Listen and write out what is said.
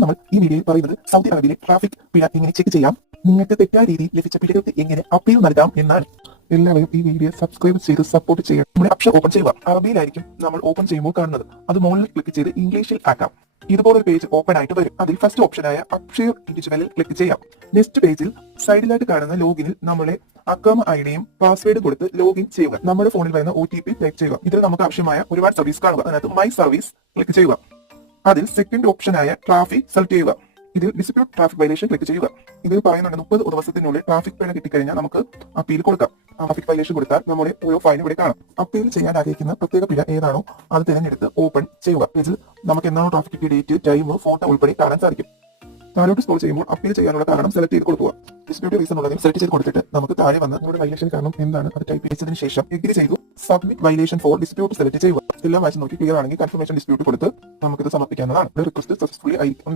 നമ്മൾ ഈ വീഡിയോയിൽ പറയുന്നത് സൗദി അറേബ്യയിലെ ട്രാഫിക് പിഴ എങ്ങനെ ചെക്ക് ചെയ്യാം, നിങ്ങൾക്ക് തെറ്റായ രീതിയിൽ ലഭിച്ച പിഴകൾക്ക് എങ്ങനെ അപ്പീൽ നൽകാം എന്നാണ്. എല്ലാവരും ഈ വീഡിയോ സബ്സ്ക്രൈബ് ചെയ്ത് സപ്പോർട്ട് ചെയ്യണം. നമ്മുടെ അപ്ഷർ ഓപ്പൺ ചെയ്യുക. അറബിയിലായിരിക്കും നമ്മൾ ഓപ്പൺ ചെയ്യുമ്പോൾ കാണുന്നത്. അത് മുകളിൽ ക്ലിക്ക് ചെയ്ത് ഇംഗ്ലീഷിൽ ആക്കാം. ഇതുപോലൊരു പേജ് ഓപ്പൺ ആയിട്ട് വരും. അതിൽ ഫസ്റ്റ് ഓപ്ഷനായ അപ്ഷർ ഇൻഡിവിജ്വലിൽ ക്ലിക്ക് ചെയ്യാം. നെക്സ്റ്റ് പേജിൽ സൈഡിലായിട്ട് കാണുന്ന ലോഗിനിൽ നമ്മളെ അക്കൗണ്ട് ഐഡിയും പാസ്വേഡ് കൊടുത്ത് ലോഗിൻ ചെയ്യുക. നമ്മുടെ ഫോണിൽ വരുന്ന OTP ടൈപ്പ് ചെയ്യുക. ഇതിൽ നമുക്ക് ആവശ്യമായ ഒരുപാട് സർവീസ് കാണുക. അതിനകത്ത് മൈ സർവീസ് ക്ലിക്ക് ചെയ്യുക. അതിൽ സെക്കൻഡ് ഓപ്ഷനായ ട്രാഫിക് സെലക്ട് ചെയ്യുക. ഇതിൽ ഡിസ്പ്യൂട്ട് ട്രാഫിക് വയലേഷൻ ക്ലിക്ക് ചെയ്യുക. ഇതിൽ പറയുന്നുണ്ട് 30 ദിവസത്തിനുള്ളിൽ ട്രാഫിക് പിഴ കിട്ടിക്കഴിഞ്ഞാൽ നമുക്ക് അപ്പീൽ കൊടുക്കാം. ട്രാഫിക് വയലേഷൻ കൊടുത്താൽ നമ്മുടെ ഓരോ ഫൈൻ ഇവിടെ കാണാം. അപ്പീൽ ചെയ്യാൻ ആഗ്രഹിക്കുന്ന പ്രത്യേക പിഴ ഏതാണോ അത് തിരഞ്ഞെടുത്ത് ഓപ്പൺ ചെയ്യുക. പേജിൽ നമുക്ക് എന്നാണോ ട്രാഫിക് കിട്ടിയ ഡേറ്റ്, ടൈം, ഫോട്ടോ ഉൾപ്പെടെ കാണാൻ സാധിക്കും. താഴോട്ട് സ്ക്രോൾ ചെയ്യുമ്പോൾ അപ്പീൽ ചെയ്യാനുള്ള കാരണം സെലക്ട് ചെയ്ത് കൊടുക്കുക. ഡിസ്പ്യൂട്ട് റീസൺ ഉള്ളതിൽ സെലക്ട് ചെയ്ത് കൊടുത്തിട്ട് നമുക്ക് താഴെ വന്ന് നമ്മുടെ വയലേഷൻ കാരണം എന്താണ് അത് ടൈപ്പ് ചെയ്തതിനു ശേഷം എഗ്രി ചെയ്തു submit violation for dispute select ചെയ്യുക. എല്ലാം വായിച്ച് നോക്കി ക്ലിയർ ആണെങ്കിൽ കൺഫർമേഷൻ ഡിസ്പ്യൂട്ട് കൊടുത്ത് നമുക്കിത് സമർപ്പിക്കാവുന്നതാണ്. റിക്വസ്റ്റ് സക്സസ്ഫുള്ളി ആയിരിക്കും.